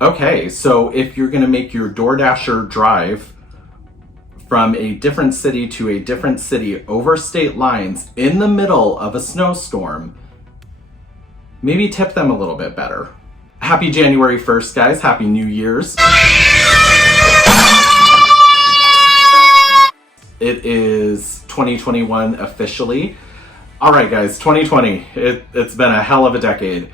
Okay, so if you're gonna make your DoorDasher drive from a different city to a different city over state lines in the middle of a snowstorm, maybe tip them a little bit better. Happy January 1st, guys. Happy New Year's. It is 2021 officially. All right, guys, 2020. It's been a hell of a decade.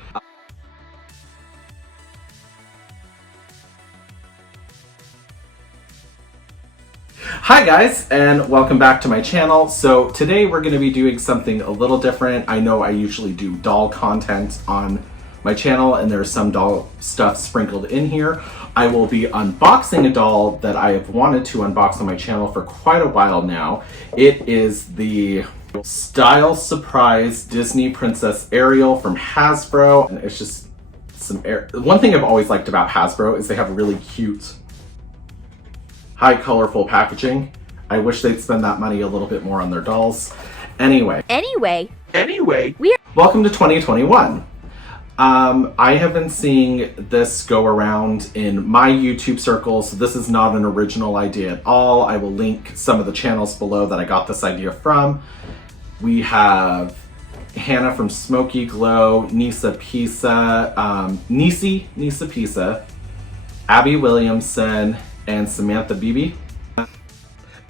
Hi guys, and welcome back to my channel. So today we're going to be doing something a little different. I know I usually do doll content on my channel and there's some doll stuff sprinkled in here. I will be unboxing a doll that I have wanted to unbox on my channel for quite a while now. It is the Style Surprise Disney Princess Ariel from Hasbro. And it's just one thing I've always liked about Hasbro is they have really cute, high colorful packaging. I wish they'd spend that money a little bit more on their dolls. Anyway, welcome to 2021. I have been seeing this go around in my YouTube circles. So this is not an original idea at all. I will link some of the channels below that I got this idea from. We have Hannah from Smokey Glow, Nisipisa, Nisipisa, Abby Williamson, and AmandaBB.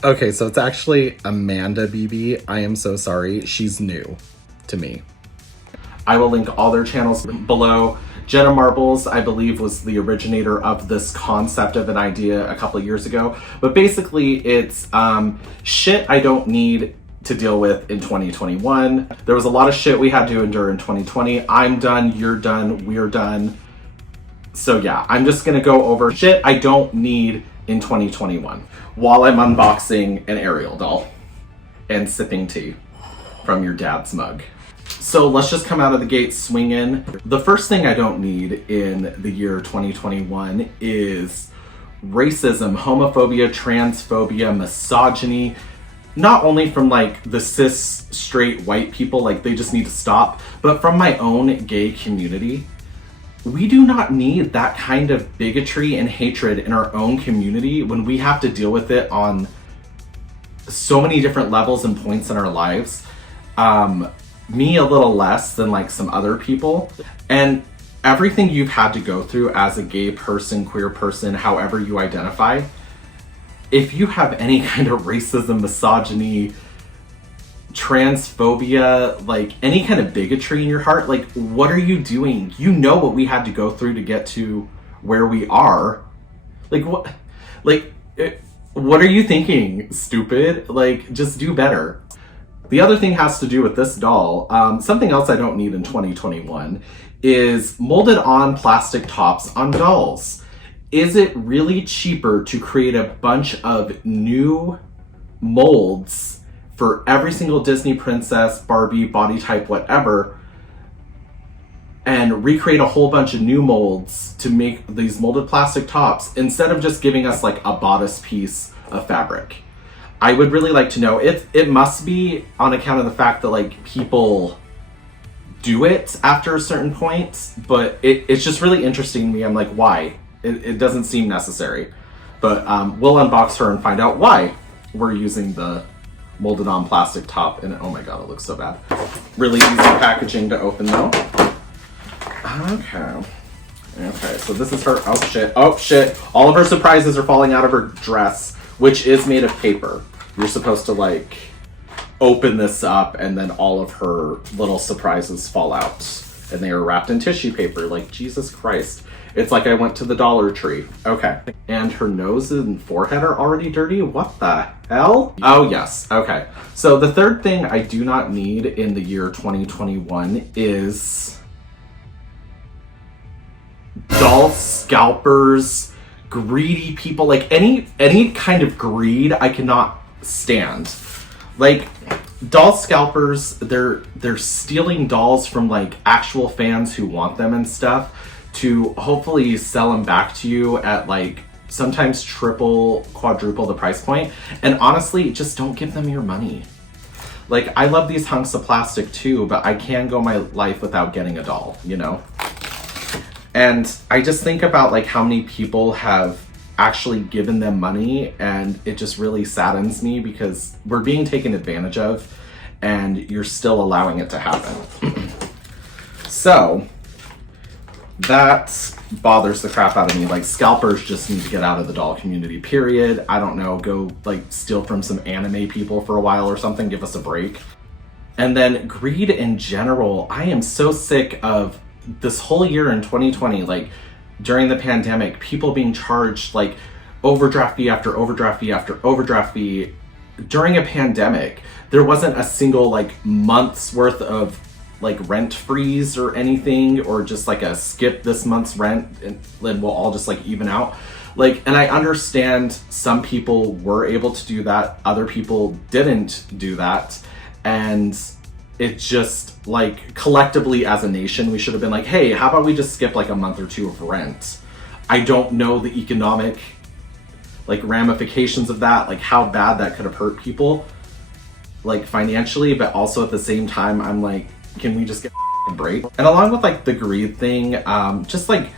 Okay, so it's actually AmandaBB. I am so sorry. She's new to me. I will link all their channels below. Jenna Marbles, I believe, was the originator of this concept of an idea a couple of years ago. But basically, it's shit I don't need to deal with in 2021. There was a lot of shit we had to endure in 2020. I'm done, you're done, we're done. So yeah, I'm just gonna go over shit I don't need in 2021 while I'm unboxing an Ariel doll and sipping tea from your dad's mug. So let's just come out of the gate swinging. The first thing I don't need in the year 2021 is racism, homophobia, transphobia, misogyny. Not only from like the cis straight white people, like they just need to stop, but from my own gay community. We do not need that kind of bigotry and hatred in our own community when we have to deal with it on so many different levels and points in our lives. Me a little less than like some other people. And everything you've had to go through as a gay person, queer person, however you identify, if you have any kind of racism, misogyny, transphobia, like any kind of bigotry in your heart, like what are you doing? You know what we had to go through to get to where we are. Like what are you thinking, stupid? Like just do better. The other thing has to do with this doll. Something else I don't need in 2021 is molded on plastic tops on dolls. Is it really cheaper to create a bunch of new molds for every single Disney princess, Barbie, body type, whatever, and recreate a whole bunch of new molds to make these molded plastic tops instead of just giving us like a bodice piece of fabric? I would really like to know. It must be on account of the fact that like people do it after a certain point, but it's just really interesting to me. I'm like, why? It doesn't seem necessary. But we'll unbox her and find out why we're using the molded on plastic top. And oh my god, it looks so bad. Really easy packaging to open though. Okay, so this is her. Oh shit. All of her surprises are falling out of her dress, which is made of paper. You're supposed to like open this up and then all of her little surprises fall out. And they are wrapped in tissue paper. Like, Jesus Christ. It's like I went to the Dollar Tree. Okay. And her nose and forehead are already dirty? What the hell? Oh, yes. Okay. So the third thing I do not need in the year 2021 is doll scalpers, greedy people. Like, any kind of greed I cannot stand. Like, doll scalpers, they're stealing dolls from like actual fans who want them and stuff to hopefully sell them back to you at like sometimes triple, quadruple the price point. And honestly, just don't give them your money. Like, I love these hunks of plastic too, but I can go my life without getting a doll, you know? And I just think about like how many people have actually given them money, and it just really saddens me because we're being taken advantage of and you're still allowing it to happen. So that bothers the crap out of me. Like, scalpers just need to get out of the doll community, period. I don't know, go like steal from some anime people for a while or something, give us a break. And then greed in general, I am so sick of this whole year in 2020, like during the pandemic, people being charged like overdraft fee after overdraft fee after overdraft fee. During a pandemic, there wasn't a single like month's worth of like rent freeze or anything, or just like a skip this month's rent and then we'll all just like even out. Like, and I understand some people were able to do that, other people didn't do that. And it just like collectively as a nation, we should have been like, hey, how about we just skip like a month or two of rent? I don't know the economic like ramifications of that, like how bad that could have hurt people like financially, but also at the same time, I'm like, can we just get a break? And along with like the greed thing, just like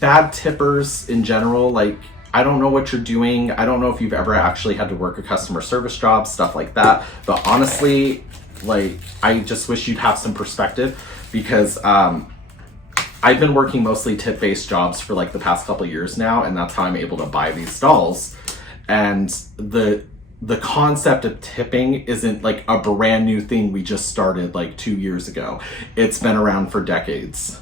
bad tippers in general, like I don't know what you're doing. I don't know if you've ever actually had to work a customer service job, stuff like that. But honestly, like, I just wish you'd have some perspective, because I've been working mostly tip-based jobs for like the past couple of years now, and that's how I'm able to buy these dolls. And the concept of tipping isn't like a brand new thing we just started like 2 years ago. It's been around for decades.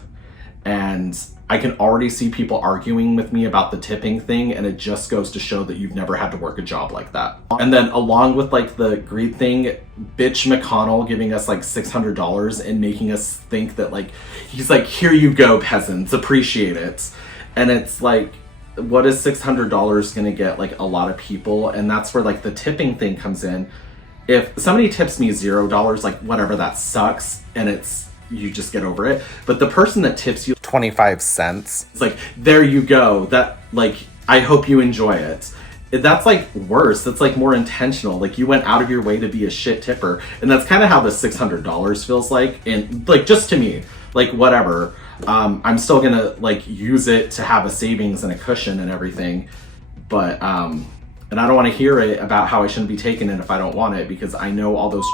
And I can already see people arguing with me about the tipping thing, and it just goes to show that you've never had to work a job like that. And then along with like the greed thing, bitch McConnell giving us like $600 and making us think that like, he's like, here you go, peasants, appreciate it. And it's like, what is $600 gonna get like a lot of people? And that's where like the tipping thing comes in. If somebody tips me $0, like whatever, that sucks, and you just get over it. But the person that tips you 25 cents, it's like, there you go. That, like, I hope you enjoy it. That's like worse. That's like more intentional. Like, you went out of your way to be a shit tipper. And that's kind of how the $600 feels like. And like, just to me, like, whatever. I'm still gonna like use it to have a savings and a cushion and everything. But, and I don't want to hear it about how I shouldn't be taking it if I don't want it, because I know all those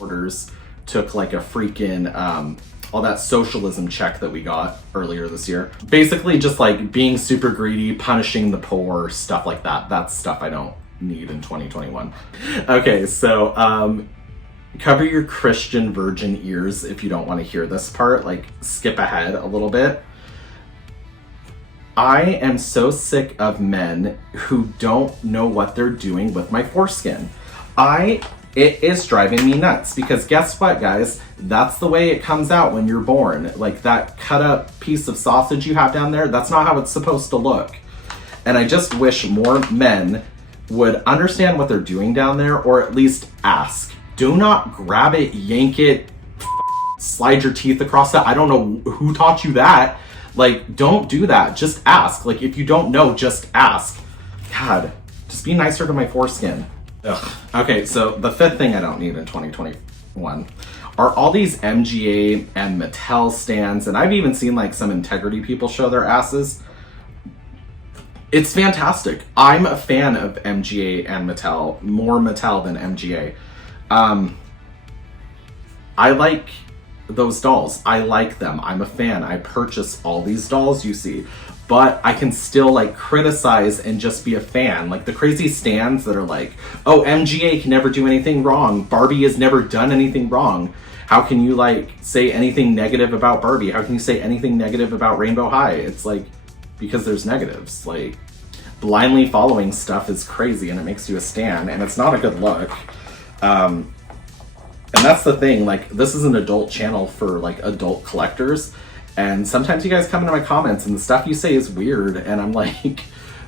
orders took like a freaking all that socialism check that we got earlier this year. Basically just like being super greedy, punishing the poor, stuff like that. That's stuff I don't need in 2021. Okay, so cover your Christian virgin ears if you don't want to hear this part. Like, skip ahead a little bit. I am so sick of men who don't know what they're doing with my foreskin. It is driving me nuts, because guess what, guys? That's the way it comes out when you're born. Like, that cut up piece of sausage you have down there, that's not how it's supposed to look. And I just wish more men would understand what they're doing down there, or at least ask. Do not grab it, yank it, slide your teeth across it. I don't know who taught you that. Like, don't do that. Just ask. Like, if you don't know, just ask. God, just be nicer to my foreskin. Ugh. Okay, so the fifth thing I don't need in 2021 are all these MGA and Mattel stands, and I've even seen like some integrity people show their asses. It's fantastic. I'm a fan of MGA and Mattel, more Mattel than MGA. I like those dolls. I like them. I'm a fan. I purchase all these dolls you see. But I can still like criticize and just be a fan. Like the crazy stands that are like, oh, MGA can never do anything wrong. Barbie has never done anything wrong. How can you like say anything negative about Barbie? How can you say anything negative about Rainbow High? It's like, because there's negatives. Like, blindly following stuff is crazy, and it makes you a stan, and it's not a good look. And that's the thing, like, this is an adult channel for like adult collectors. And sometimes you guys come into my comments and the stuff you say is weird, and I'm like,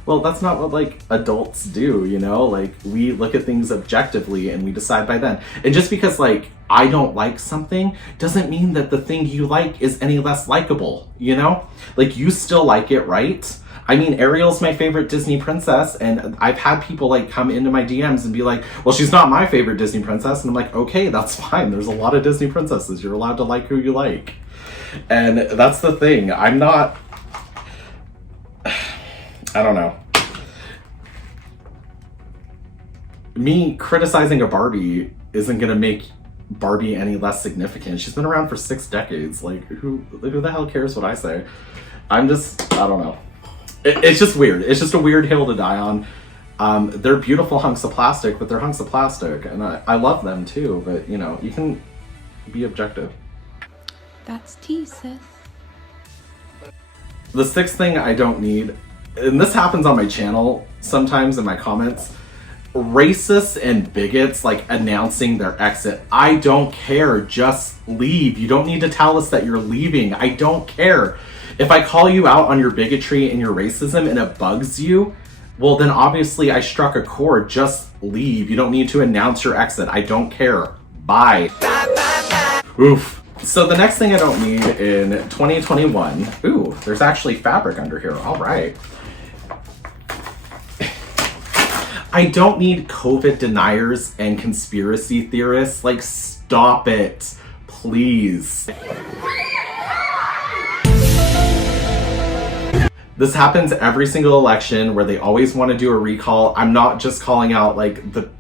well, that's not what like adults do, you know? Like, we look at things objectively and we decide by then. And just because like I don't like something doesn't mean that the thing you like is any less likable, you know? Like, you still like it, right? I mean, Ariel's my favorite Disney princess, and I've had people like come into my DMs and be like, well, she's not my favorite Disney princess. And I'm like, okay, that's fine. There's a lot of Disney princesses. You're allowed to like who you like. And that's the thing. I'm not I don't know. Me criticizing a Barbie isn't gonna make Barbie any less significant. She's been around for 6 decades. Like, who the hell cares what I say? I don't know. It's just weird. It's just a weird hill to die on. They're beautiful hunks of plastic, but they're hunks of plastic, and I love them too, but you know, you can be objective. That's tea, sis. The 6th thing I don't need, and this happens on my channel sometimes in my comments, racists and bigots like announcing their exit. I don't care, just leave. You don't need to tell us that you're leaving. I don't care. If I call you out on your bigotry and your racism and it bugs you, well then obviously I struck a chord. Just leave. You don't need to announce your exit. I don't care. Bye. Oof. So the next thing I don't need in 2021, ooh, there's actually fabric under here. All right. I don't need COVID deniers and conspiracy theorists. Like, stop it, please. This happens every single election where they always want to do a recall. I'm not just calling out like the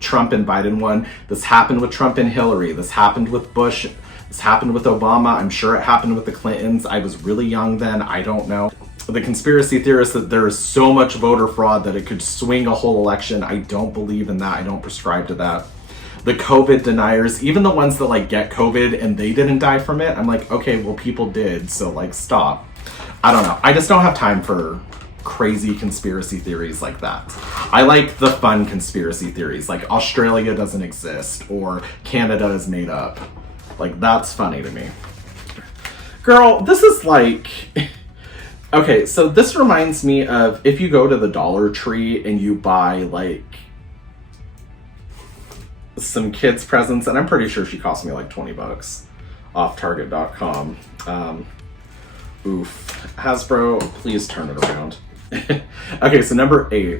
Trump and Biden one. This happened with Trump and Hillary. This happened with Bush. This happened with Obama. I'm sure it happened with the Clintons. I was really young then. I don't know. The conspiracy theorists that there is so much voter fraud that it could swing a whole election. I don't believe in that. I don't prescribe to that. The COVID deniers, even the ones that like get COVID and they didn't die from it. I'm like, okay, well people did. So like, stop. I don't know. I just don't have time for crazy conspiracy theories like that. I like the fun conspiracy theories, like Australia doesn't exist or Canada is made up. Like, that's funny to me. Girl, this is like... Okay, so this reminds me of if you go to the Dollar Tree and you buy like some kids' presents, and I'm pretty sure she cost me like 20 bucks off Target.com. Oof. Hasbro, please turn it around. Okay, so number 8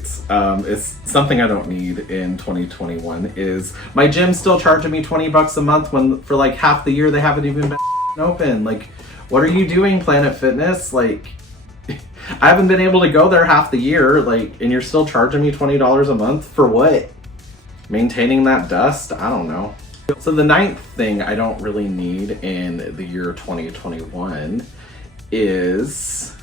is something I don't need in 2021 is my gym still charging me 20 bucks a month when for like half the year they haven't even been open. Like, what are you doing, Planet Fitness? Like, I haven't been able to go there half the year, like, and you're still charging me $20 a month for what? Maintaining that dust? I don't know. So the 9th thing I don't really need in the year 2021 is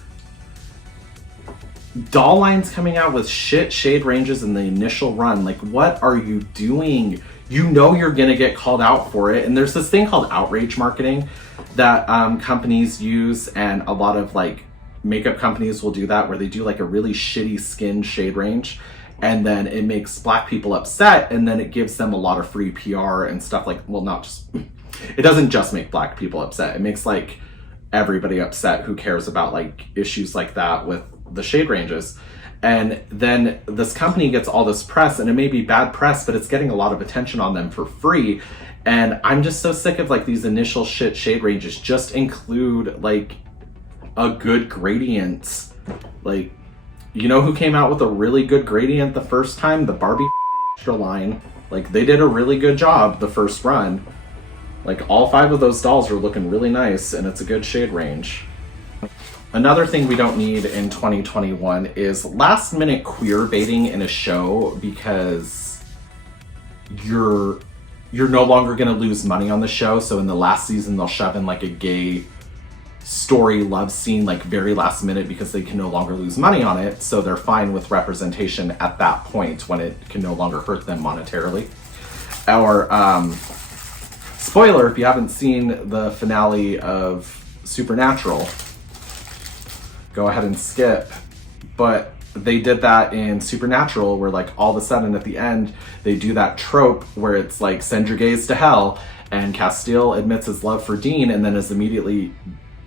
doll lines coming out with shit shade ranges in the initial run. Like, what are you doing? You know you're gonna get called out for it. And there's this thing called outrage marketing that companies use, and a lot of like makeup companies will do that, where they do like a really shitty skin shade range, and then it makes Black people upset, and then it gives them a lot of free PR and stuff. Like, well, not just, it doesn't just make Black people upset, it makes like everybody upset who cares about like issues like that with the shade ranges. And then this company gets all this press, and it may be bad press, but it's getting a lot of attention on them for free. And I'm just so sick of like these initial shit shade ranges. Just include like a good gradient. Like, you know who came out with a really good gradient the first time? The Barbie line. Like, they did a really good job the first run. Like, all 5 of those dolls are looking really nice, and it's a good shade range. Another thing we don't need in 2021 is last minute queer baiting in a show, because you're no longer gonna lose money on the show. So in the last season, they'll shove in like a gay story love scene like very last minute because they can no longer lose money on it. So they're fine with representation at that point when it can no longer hurt them monetarily. Or spoiler, if you haven't seen the finale of Supernatural, go ahead and skip. But they did that in Supernatural, where like all of a sudden at the end they do that trope where it's like, send your gays to hell, and Castile admits his love for Dean and then is immediately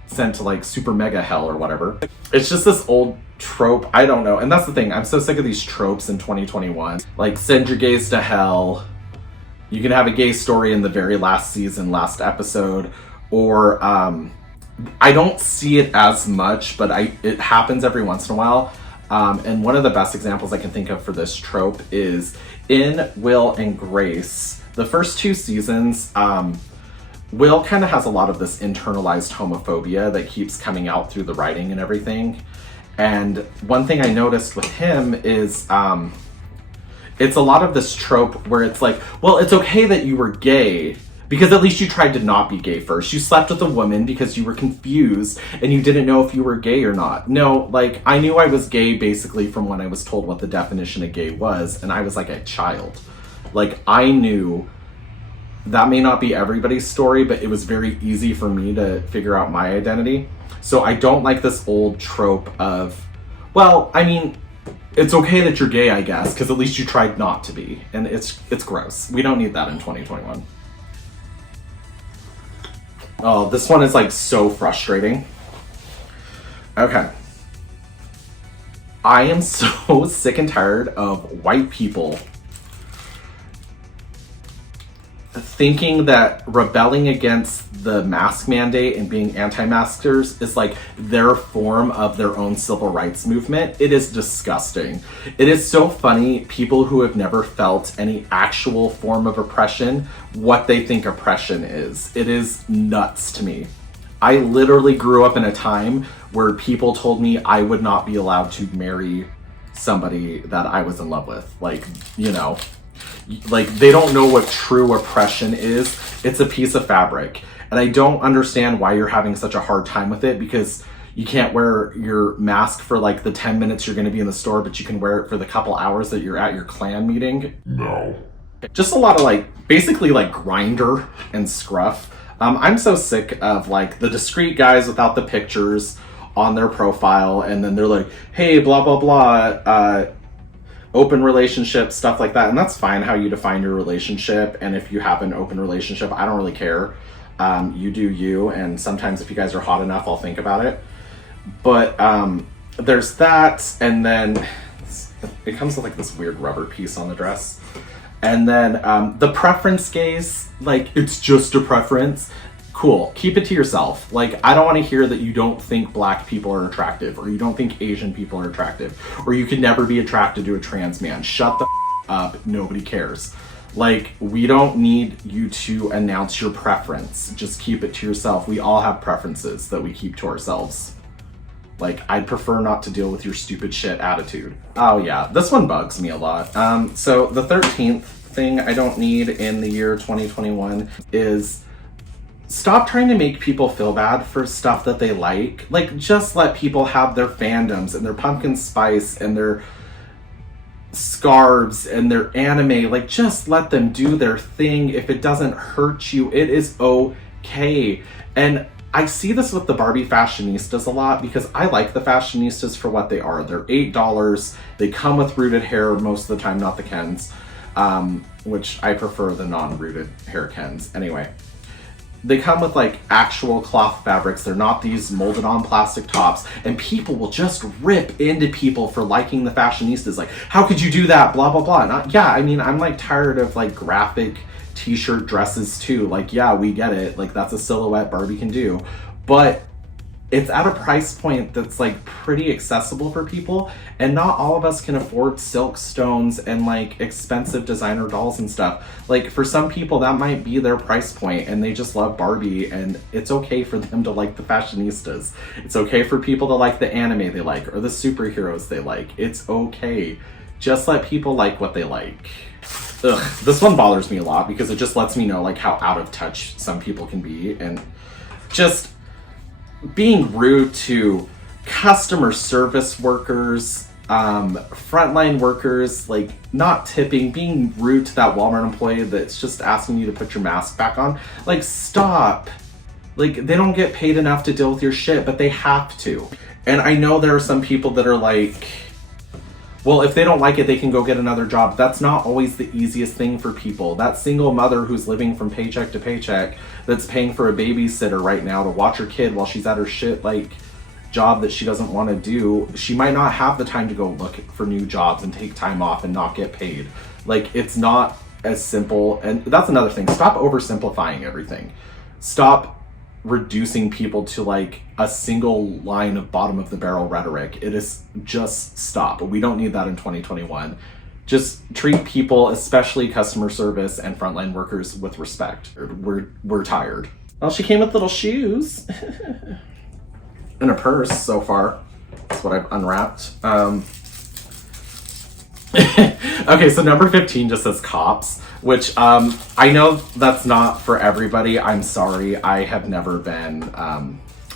sent to like super mega hell or whatever. It's just this old trope. I don't know. And that's the thing, I'm so sick of these tropes in 2021. Like, send your gays to hell. You can have a gay story in the very last season, last episode, or I don't see it as much, but it happens every once in a while. And one of the best examples I can think of for this trope is in Will and Grace. The first 2 seasons, Will kind of has a lot of this internalized homophobia that keeps coming out through the writing and everything. And one thing I noticed with him is it's a lot of this trope where it's like, well, it's okay that you were gay because at least you tried to not be gay first. You slept with a woman because you were confused and you didn't know if you were gay or not. No, like, I knew I was gay basically from when I was told what the definition of gay was, and I was like a child. Like, I knew that may not be everybody's story, but it was very easy for me to figure out my identity. So I don't like this old trope of, well, I mean, it's okay that you're gay, I guess, because at least you tried not to be. And it's gross. We don't need that in 2021. Oh, this one is like so frustrating. Okay. I am so sick and tired of white people thinking that rebelling against the mask mandate and being anti-maskers is like their form of their own civil rights movement. It is disgusting. It is so funny, people who have never felt any actual form of oppression, what they think oppression is. It is nuts to me. I literally grew up in a time where people told me I would not be allowed to marry somebody that I was in love with. Like, you know, like, they don't know what true oppression is. It's a piece of fabric. And I don't understand why you're having such a hard time with it, because you can't wear your mask for like the 10 minutes you're going to be in the store, but you can wear it for the couple hours that you're at your Klan meeting. No. Just a lot of like, basically like grinder and scruff. I'm so sick of like the discreet guys without the pictures on their profile, and then they're like, hey, blah, blah, blah, open relationship, stuff like that. And that's fine how you define your relationship. And if you have an open relationship, I don't really care. You do you. And sometimes if you guys are hot enough, I'll think about it. But there's that. And then it comes with like this weird rubber piece on the dress. And then the preference gaze, like, it's just a preference. Cool. Keep it to yourself. Like, I don't want to hear that you don't think black people are attractive, or you don't think Asian people are attractive, or you could never be attracted to a trans man. Shut the up. Nobody cares. Like, we don't need you to announce your preference. Just keep it to yourself. We all have preferences that we keep to ourselves. Like, I'd prefer not to deal with your stupid shit attitude. Oh yeah, this one bugs me a lot. So the 13th thing I don't need in the year 2021 is stop trying to make people feel bad for stuff that they like. Like, just let people have their fandoms and their pumpkin spice and their scarves and their anime. Like, just let them do their thing. If it doesn't hurt you, it is okay. And I see this with the Barbie fashionistas a lot, because I like the fashionistas for what they are. They're $8. They come with rooted hair most of the time, not the Kens, which I prefer the non-rooted hair Kens. Anyway, they come with like actual cloth fabrics. They're not these molded on plastic tops, and people will just rip into people for liking the fashionistas. Like, how could you do that? Blah, blah, blah. And yeah, I mean, I'm like tired of like graphic t-shirt dresses too. Like, yeah, we get it. Like, that's a silhouette Barbie can do, but it's at a price point that's like pretty accessible for people, and not all of us can afford silk stones and like expensive designer dolls and stuff. Like, for some people that might be their price point, and they just love Barbie, and it's okay for them to like the fashionistas. It's okay for people to like the anime they like, or the superheroes they like. It's okay. Just let people like what they like. Ugh, this one bothers me a lot, because it just lets me know like how out of touch some people can be, and just being rude to customer service workers, frontline workers, like not tipping, being rude to that Walmart employee that's just asking you to put your mask back on. Like, stop. Like, they don't get paid enough to deal with your shit, but they have to. And I know there are some people that are like, well, if they don't like it, they can go get another job. That's not always the easiest thing for people. That single mother who's living from paycheck to paycheck, that's paying for a babysitter right now to watch her kid while she's at her shit like job that she doesn't want to do, she might not have the time to go look for new jobs and take time off and not get paid. Like, it's not as simple. And that's another thing. Stop oversimplifying everything. Stop reducing people to like a single line of bottom of the barrel rhetoric. It is just stop. We don't need that in 2021. Just treat people, especially customer service and frontline workers, with respect. We're tired. Well, she came with little shoes and a purse so far. That's what I've unwrapped. Okay, so number 15 just says cops, which I know that's not for everybody. I'm sorry. I have never been,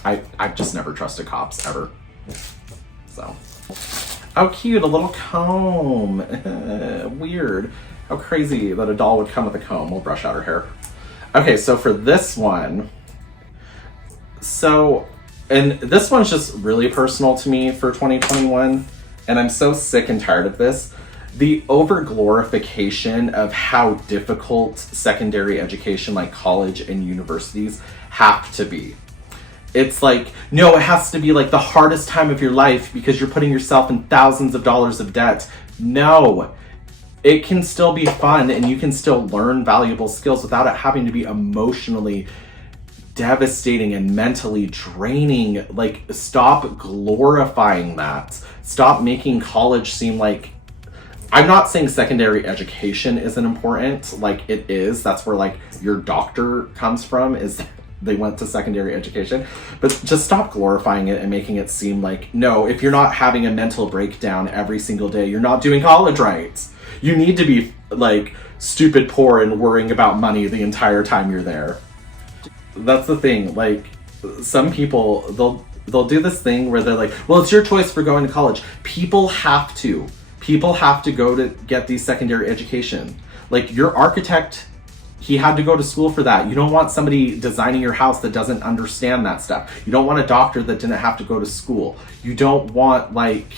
I've just never trusted cops ever. So, oh cute, a little comb. Weird. How crazy that a doll would come with a comb. We'll brush out her hair. Okay, so for this one, and this one's just really personal to me for 2021, and I'm so sick and tired of this. The over-glorification of how difficult secondary education like college and universities have to be. It's like, no, it has to be like the hardest time of your life because you're putting yourself in thousands of dollars of debt. No, it can still be fun and you can still learn valuable skills without it having to be emotionally devastating and mentally draining. Like, stop glorifying that. Stop making college seem like, I'm not saying secondary education isn't important, like it is. That's where like your doctor comes from, is they went to secondary education. But just stop glorifying it and making it seem like, no, if you're not having a mental breakdown every single day, you're not doing college right. You need to be like stupid poor and worrying about money the entire time you're there. That's the thing. Like, some people, they'll do this thing where they're like, well, it's your choice for going to college. People have to go to get these secondary education. Like, your architect, he had to go to school for that. You don't want somebody designing your house that doesn't understand that stuff. You don't want a doctor that didn't have to go to school. You don't want like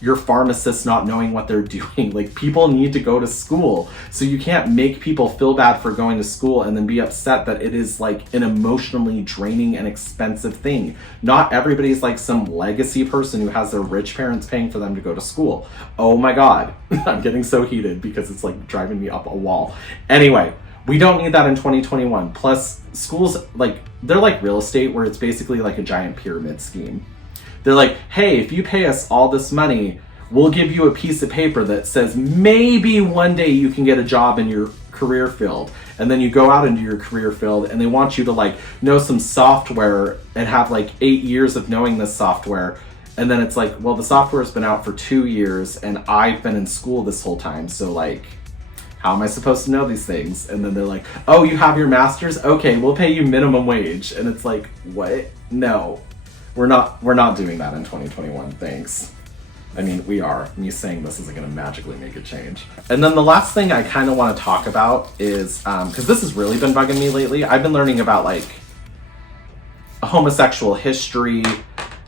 your pharmacist not knowing what they're doing. Like, people need to go to school. So you can't make people feel bad for going to school and then be upset that it is like an emotionally draining and expensive thing. Not everybody's like some legacy person who has their rich parents paying for them to go to school. Oh my God, I'm getting so heated because it's like driving me up a wall. Anyway, we don't need that in 2021. Plus, schools, like, they're like real estate where it's basically like a giant pyramid scheme. They're like, hey, if you pay us all this money, we'll give you a piece of paper that says maybe one day you can get a job in your career field. And then you go out into your career field and they want you to like know some software and have like 8 years of knowing this software. And then it's like, well, the software's been out for 2 years and I've been in school this whole time. So like, how am I supposed to know these things? And then they're like, oh, you have your master's? Okay, we'll pay you minimum wage. And it's like, what? No. We're not doing that in 2021, thanks. I mean, we are. Me saying this isn't gonna magically make a change. And then the last thing I kind of want to talk about is, because this has really been bugging me lately, I've been learning about like homosexual history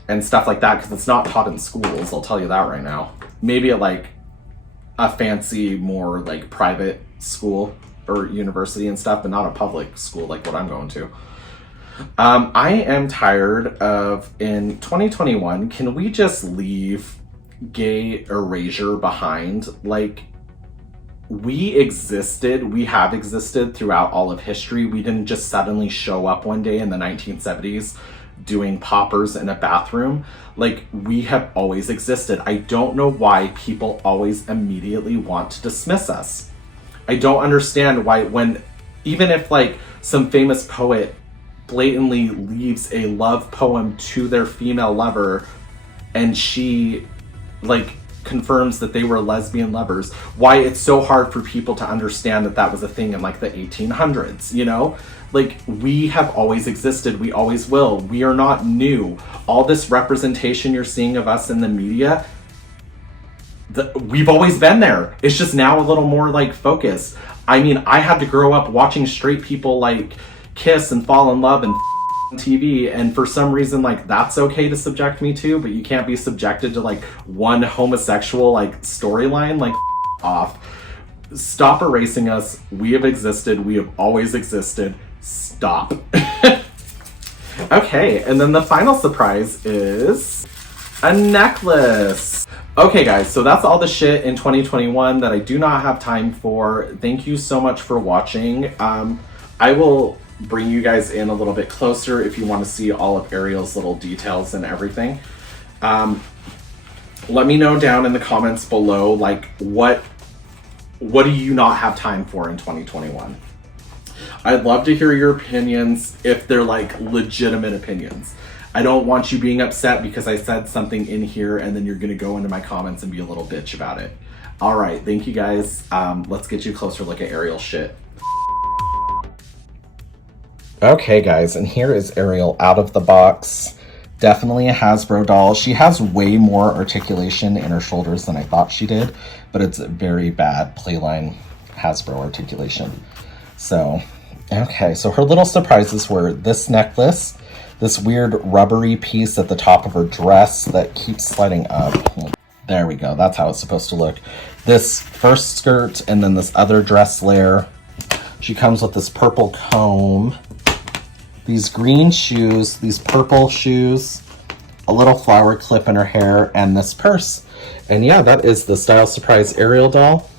and stuff like that, because it's not taught in schools, I'll tell you that right now. Maybe at like a fancy, more like private school or university and stuff, but not a public school like what I'm going to. I am tired of, in 2021, can we just leave gay erasure behind? Like, we have existed throughout all of history. We didn't just suddenly show up one day in the 1970s doing poppers in a bathroom. Like, we have always existed. I don't know why people always immediately want to dismiss us. I don't understand why, when, even if like some famous poet blatantly leaves a love poem to their female lover and she like confirms that they were lesbian lovers, why it's so hard for people to understand that that was a thing in like the 1800s, you know? Like, we have always existed, we always will. We are not new. All this representation you're seeing of us in the media, we've always been there. It's just now a little more like focused. I mean, I had to grow up watching straight people like kiss and fall in love and TV, and for some reason like that's okay to subject me to, but you can't be subjected to like one homosexual like storyline. Like, off. Stop erasing us. We have existed. We have always existed. Stop. Okay, and then the final surprise is a necklace. Okay guys, so that's all the shit in 2021 that I do not have time for. Thank you so much for watching. I will bring you guys in a little bit closer if you want to see all of Ariel's little details and everything. Let me know down in the comments below, like, what do you not have time for in 2021? I'd love to hear your opinions if they're like legitimate opinions. I don't want you being upset because I said something in here and then you're gonna go into my comments and be a little bitch about it. All right, thank you guys. Let's get you a closer look at Ariel shit. Okay guys, and here is Ariel out of the box. Definitely a Hasbro doll. She has way more articulation in her shoulders than I thought she did, but it's a very bad Playline Hasbro articulation. So, okay, so her little surprises were this necklace, this weird rubbery piece at the top of her dress that keeps sliding up. There we go, that's how it's supposed to look. This first skirt and then this other dress layer. She comes with this purple comb, these green shoes, these purple shoes, a little flower clip in her hair, and this purse. And yeah, that is the Style Surprise Ariel doll.